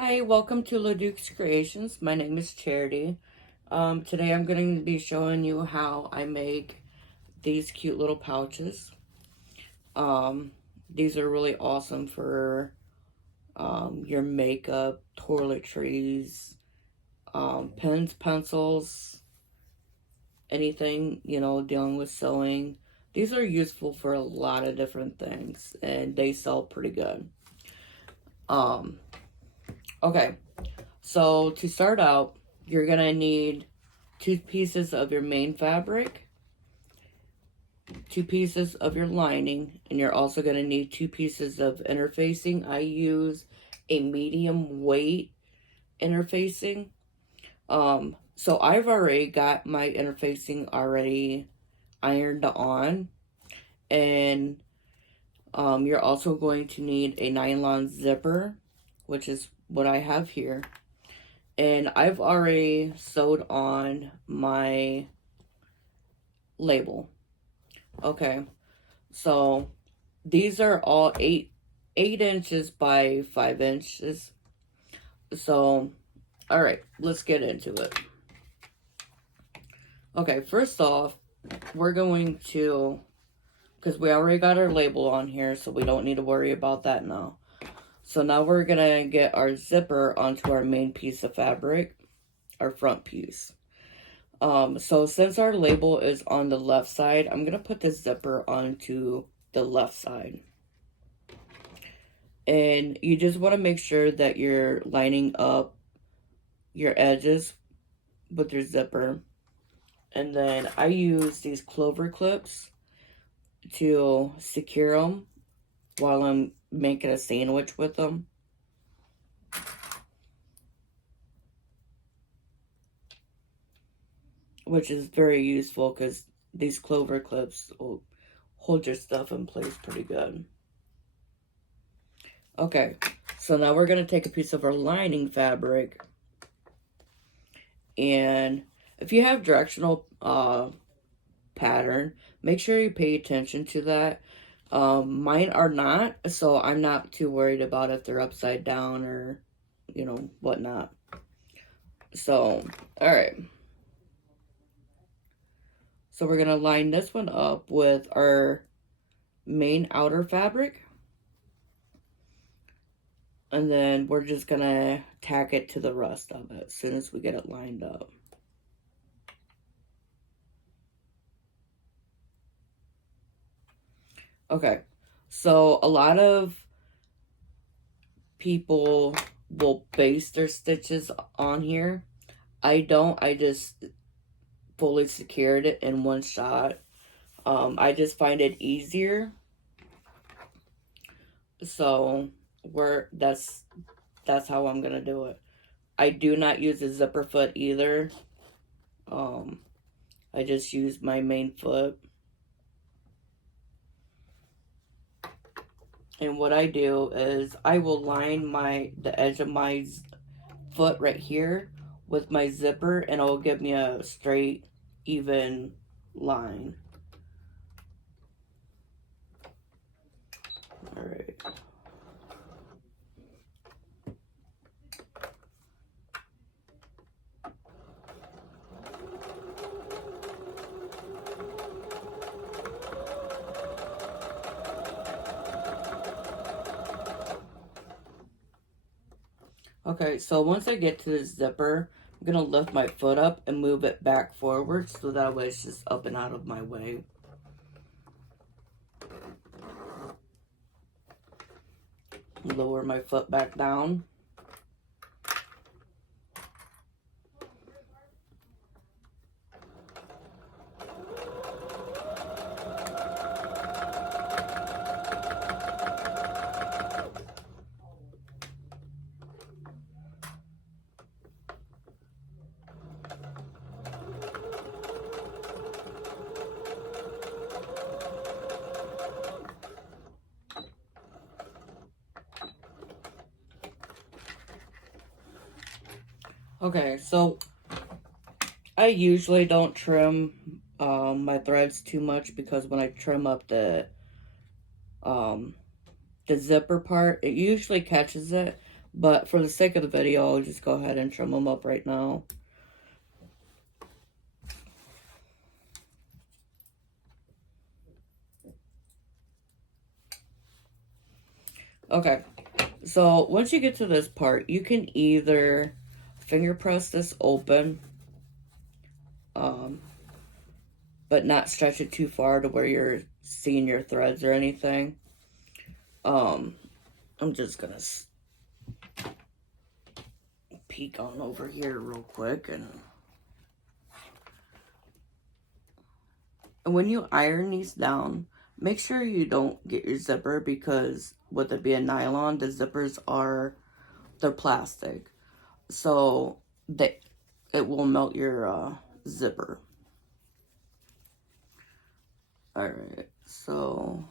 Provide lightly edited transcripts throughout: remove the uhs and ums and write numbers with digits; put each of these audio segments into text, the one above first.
Hi, welcome to LaDuke's Creations. My name is Charity. Today I'm going to be showing you how I make these cute little pouches. Um, these are really awesome for your makeup, toiletries, pens, pencils, anything, dealing with sewing. These are useful for a lot of different things, and they sell pretty good. Um, okay. So to start out, you're going to need 2 pieces of your main fabric, 2 pieces of your lining, and you're also going to need 2 pieces of interfacing. I use a medium weight interfacing. So I've already got my interfacing already ironed on, and you're also going to need a nylon zipper, which is what I have here. And I've already sewed on my label. Okay, so these are all 8 inches by 5 inches. So, all right, let's get into it. Okay, first off, we're going to, because we already got our label on here, so we don't need to worry about that now. So now we're gonna get our zipper onto our main piece of fabric, our front piece. So since our label is on the left side, I'm gonna put the zipper onto the left side. And you just want to make sure that you're lining up your edges with your zipper. And then I use these clover clips to secure them while I'm making a sandwich with them. Which is very useful because these clover clips will hold your stuff in place pretty good. Okay, so now we're going to take a piece of our lining fabric. And if you have directional pattern, make sure you pay attention to that. Mine are not, so I'm not too worried about if they're upside down or, whatnot. So, all right. So we're going to line this one up with our main outer fabric. And then we're just going to tack it to the rest of it as soon as we get it lined up. Okay, so a lot of people will base their stitches on here. I don't. I just fully secured it in one shot. I just find it easier. So that's how I'm gonna do it. I do not use a zipper foot either. I just use my main foot. And what I do is I will line the edge of my foot right here with my zipper, and it will give me a straight, even line. All right. Okay, so once I get to the zipper, I'm going to lift my foot up and move it back forward so that way it's just up and out of my way. Lower my foot back down. Okay, so I usually don't trim my threads too much because when I trim up the zipper part, it usually catches it. But for the sake of the video, I'll just go ahead and trim them up right now. Okay, so once you get to this part, you can either finger press this open, but not stretch it too far to where you're seeing your threads or anything. I'm just gonna peek on over here real quick, and when you iron these down, make sure you don't get your zipper, because with it being nylon, the zippers they're plastic, so it will melt your zipper. All right, so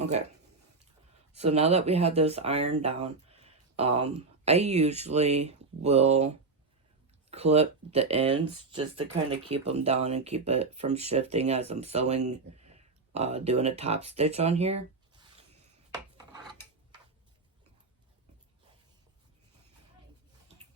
okay. So now that we have this ironed down, I usually will clip the ends just to kind of keep them down and keep it from shifting as I'm sewing, doing a top stitch on here.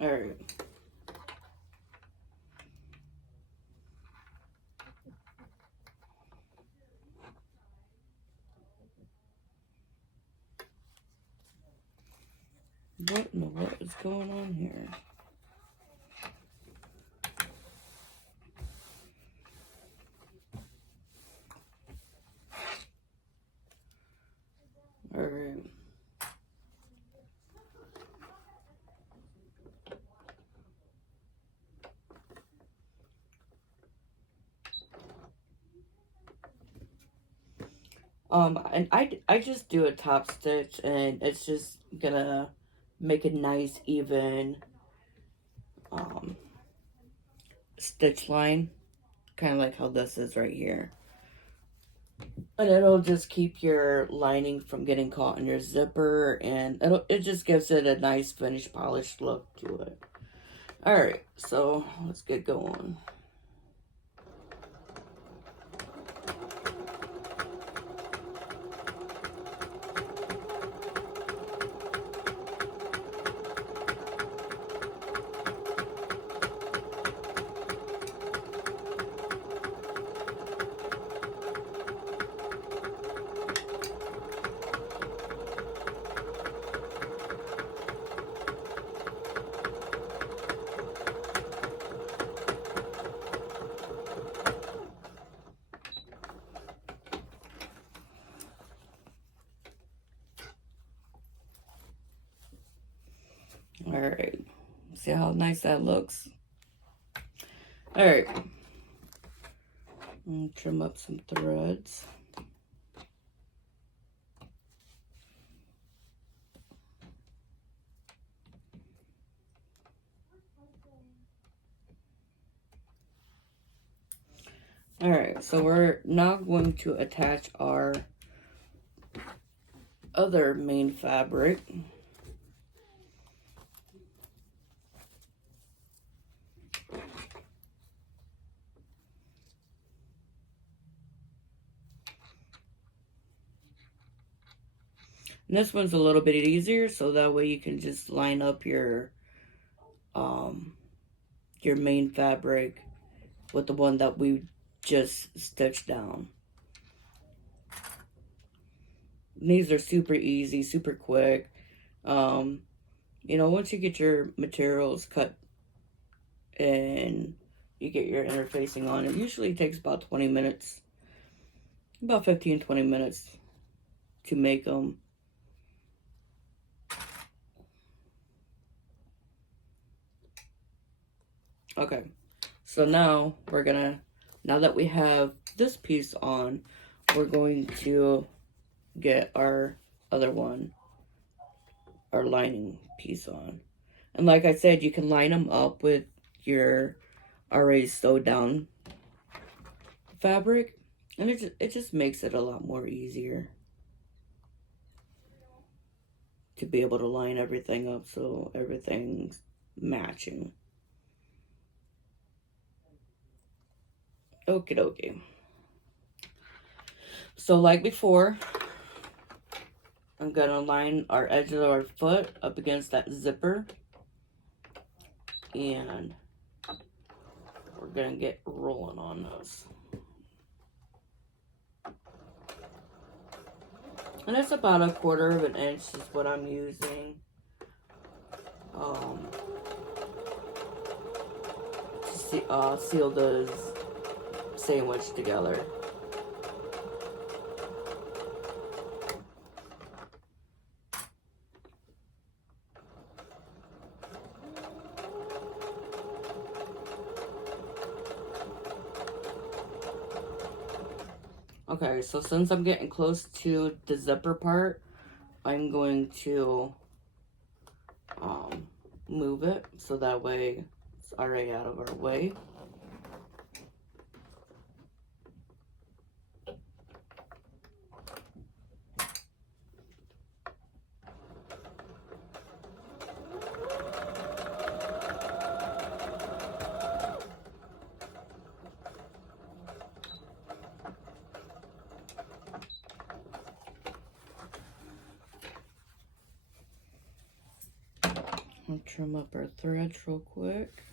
All right. What is going on here? All right. And I just do a top stitch, and it's just gonna make a nice even stitch line, kind of like how this is right here. And it'll just keep your lining from getting caught in your zipper, and it just gives it a nice finished polished look to it. All right, so let's get going. All right, see how nice that looks? All right, trim up some threads. All right, so we're now going to attach our other main fabric. And this one's a little bit easier, so that way you can just line up your main fabric with the one that we just stitched down. And these are super easy, super quick. You know, once you get your materials cut and you get your interfacing on, it usually takes about 20 minutes, about 15-20 minutes to make them. Okay, so now now that we have this piece on, we're going to get our other one, our lining piece on. And like I said, you can line them up with your already sewed down fabric, and it just makes it a lot more easier to be able to line everything up so everything's matching. Okie dokie. So like before, I'm gonna line our edge of our foot up against that zipper, and we're gonna get rolling on those. And it's about 1/4 of an inch is what I'm using to seal the sandwich together. Okay, so since I'm getting close to the zipper part, I'm going to move it so that way it's already out of our way. I'll trim up our threads real quick.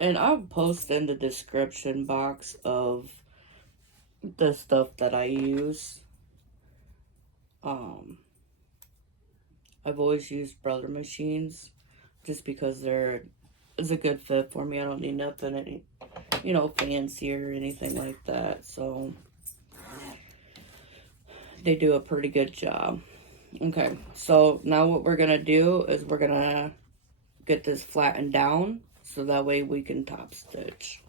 And I'll post in the description box of the stuff that I use. I've always used Brother machines just because it's a good fit for me. I don't need nothing fancy or anything like that. So they do a pretty good job. Okay, so now what we're gonna do is we're gonna get this flattened down so that way we can top stitch.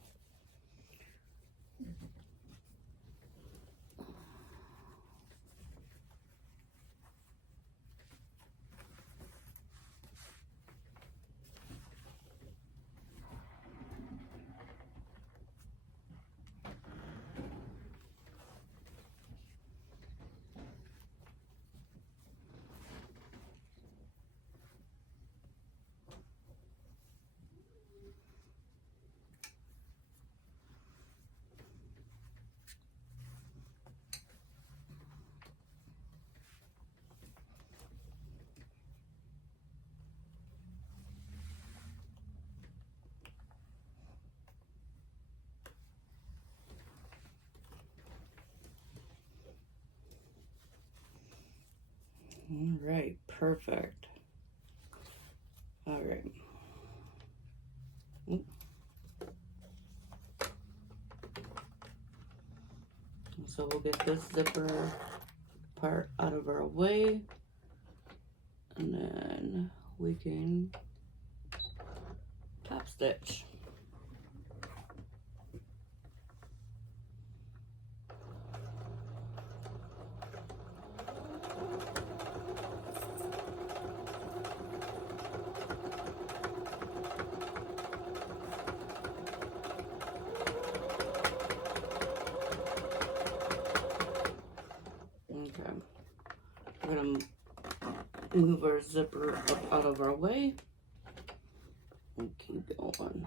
All right, perfect. All right. So we'll get this zipper part out of our way, and then we can top stitch. Okay, we're gonna move our zipper up out of our way and keep going.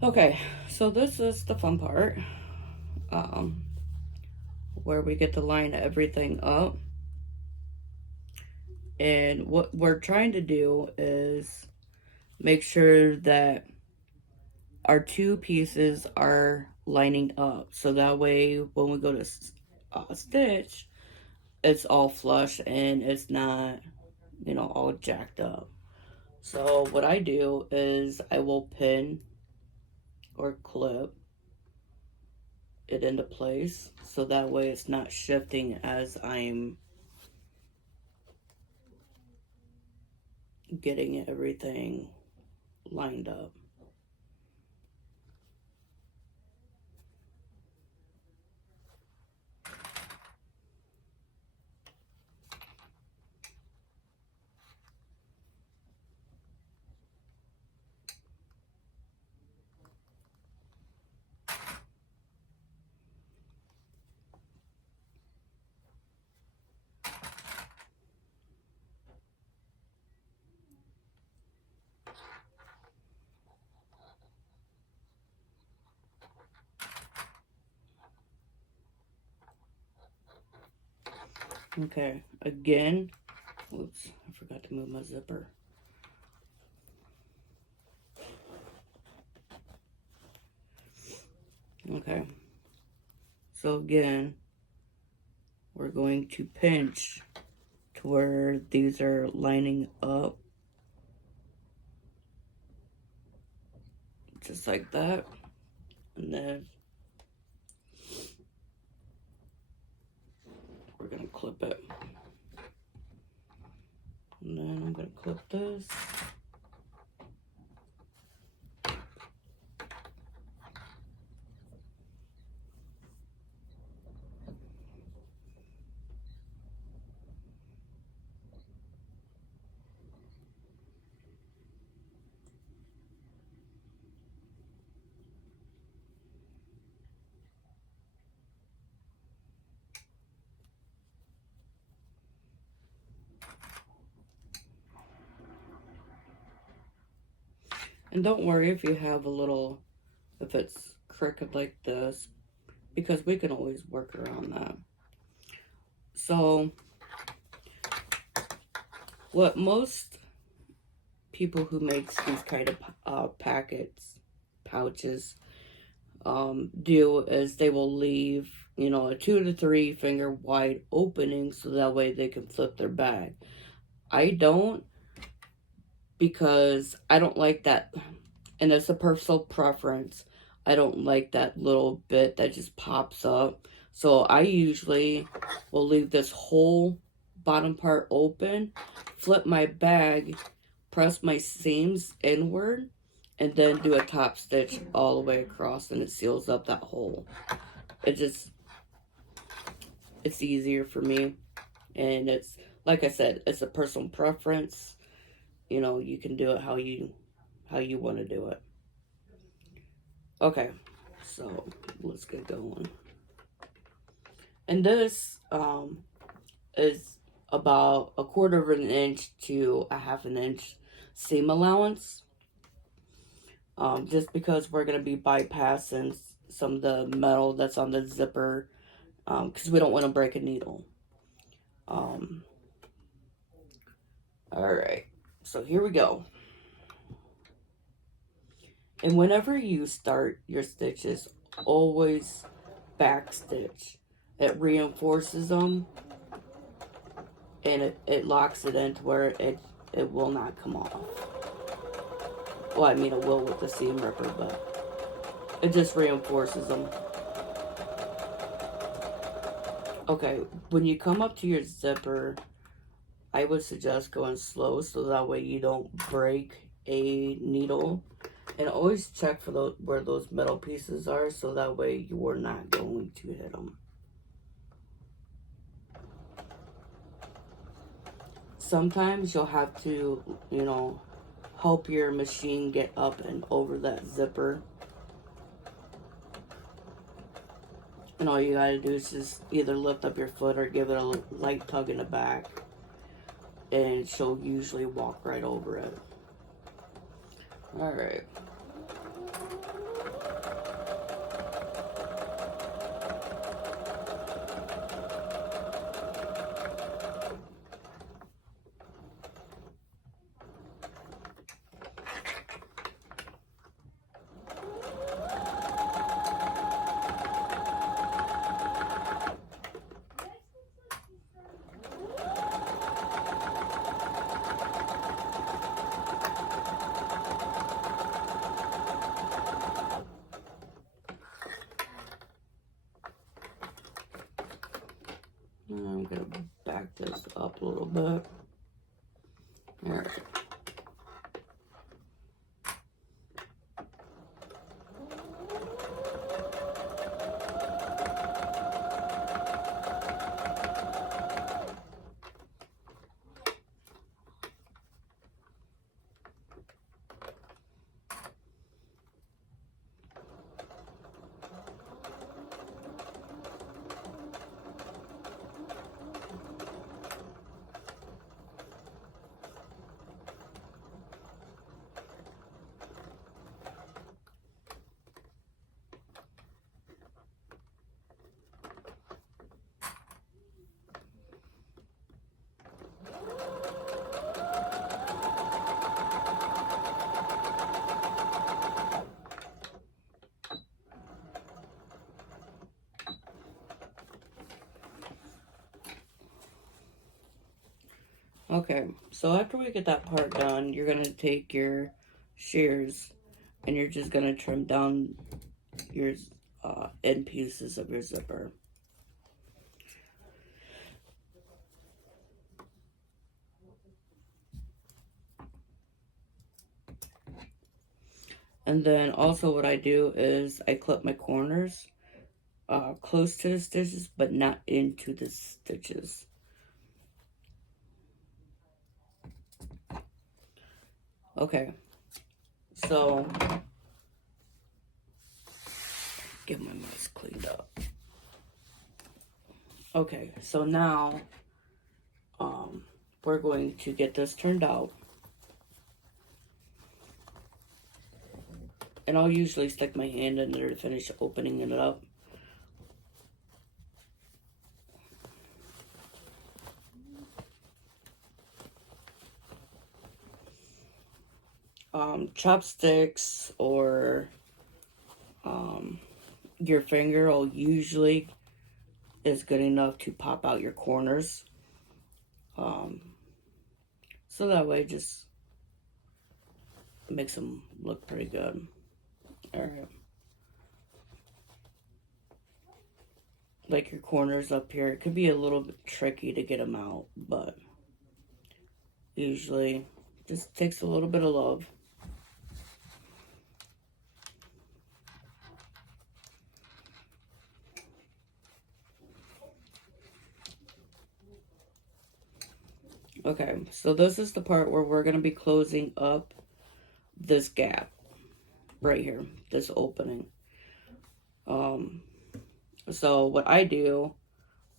Okay, so this is the fun part, where we get to line everything up. And what we're trying to do is make sure that our two pieces are lining up. So that way when we go to stitch, it's all flush and it's not, all jacked up. So what I do is I will pin or clip it into place so that way it's not shifting as I'm getting everything lined up. Okay, again, oops, I forgot to move my zipper. Okay, so again, we're going to pinch to where these are lining up. Just like that. And then we're going to clip it. And then I'm going to clip this. And don't worry if you have if it's crooked like this, because we can always work around that. So, what most people who makes these kind of pouches, do is they will leave, a 2 to 3 finger wide opening so that way they can flip their bag. I don't, because I don't like that, and it's a personal preference. I don't like that little bit that just pops up. So I usually will leave this whole bottom part open, flip my bag, press my seams inward, and then do a top stitch all the way across, and it seals up that hole. It's easier for me, and it's, like I said, it's a personal preference. You can do it how you want to do it. Okay, so let's get going. And this is about 1/4 of an inch to 1/2 an inch seam allowance. Just because we're going to be bypassing some of the metal that's on the zipper, because we don't want to break a needle. Alright, so here we go. And whenever you start your stitches, always back stitch. It reinforces them, and it locks it into where it will not come off. Well, I mean, it will with the seam ripper, but it just reinforces them. Okay, when you come up to your zipper, I would suggest going slow so that way you don't break a needle. And always check for where those metal pieces are so that way you are not going to hit them. Sometimes you'll have to, help your machine get up and over that zipper. And all you gotta do is just either lift up your foot or give it a light tug in the back, and she'll usually walk right over it. Alright. I'm gonna back this up a little bit. All right. Okay, so after we get that part done, you're going to take your shears and you're just going to trim down your end pieces of your zipper. And then also what I do is I clip my corners close to the stitches, but not into the stitches. Okay, so get my mess cleaned up. Okay, so now we're going to get this turned out. And I'll usually stick my hand in there to finish opening it up. Chopsticks or your finger will usually is good enough to pop out your corners. So that way just makes them look pretty good. Alright. Like your corners up here, it could be a little bit tricky to get them out, but usually just takes a little bit of love. Okay, so this is the part where we're going to be closing up this gap right here, this opening. So what I do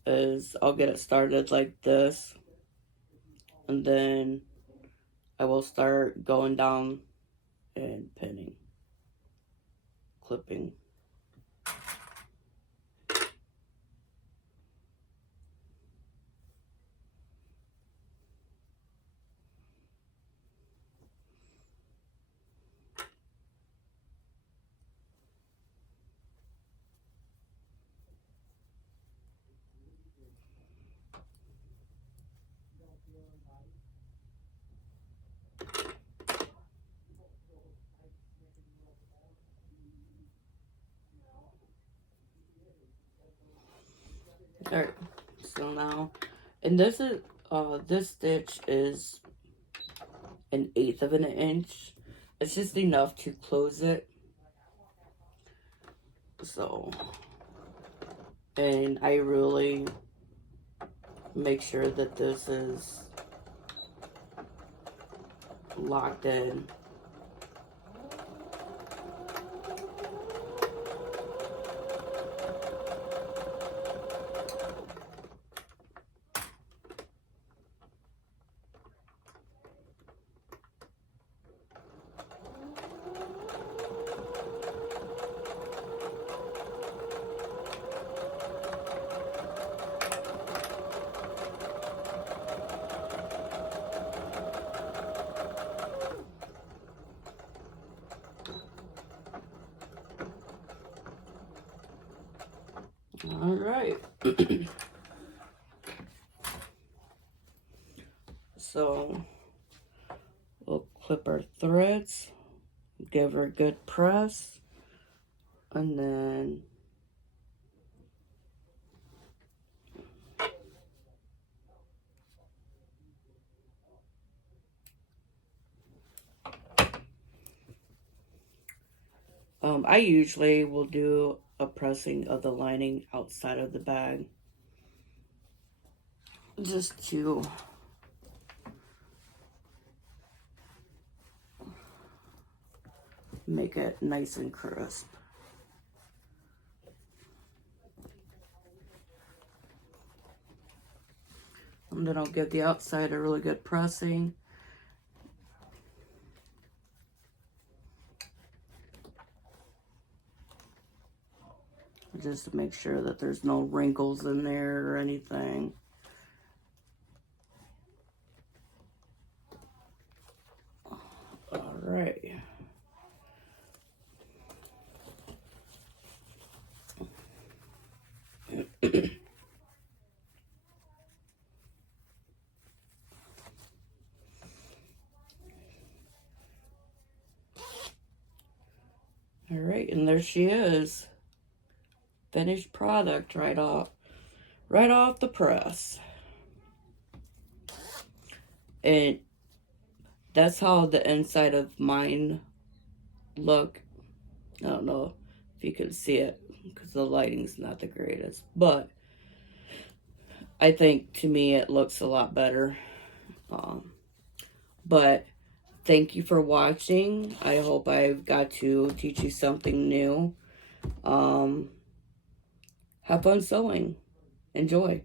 is I'll get it started like this, and then I will start going down and pinning, clipping. Alright, so now, and this is, this stitch is 1/8 of an inch. It's just enough to close it. So, and I really make sure that this is locked in. All right. So we'll clip our threads, give her a good press, and then I usually will do a pressing of the lining outside of the bag, just to make it nice and crisp. And then I'll give the outside a really good pressing. Just to make sure that there's no wrinkles in there or anything. All right. All right, and there she is. Finished product right off the press. And that's how the inside of mine look. I don't know if you can see it because the lighting's not the greatest, but I think to me it looks a lot better. But thank you for watching. I hope I've got to teach you something new. Have fun sewing. Enjoy.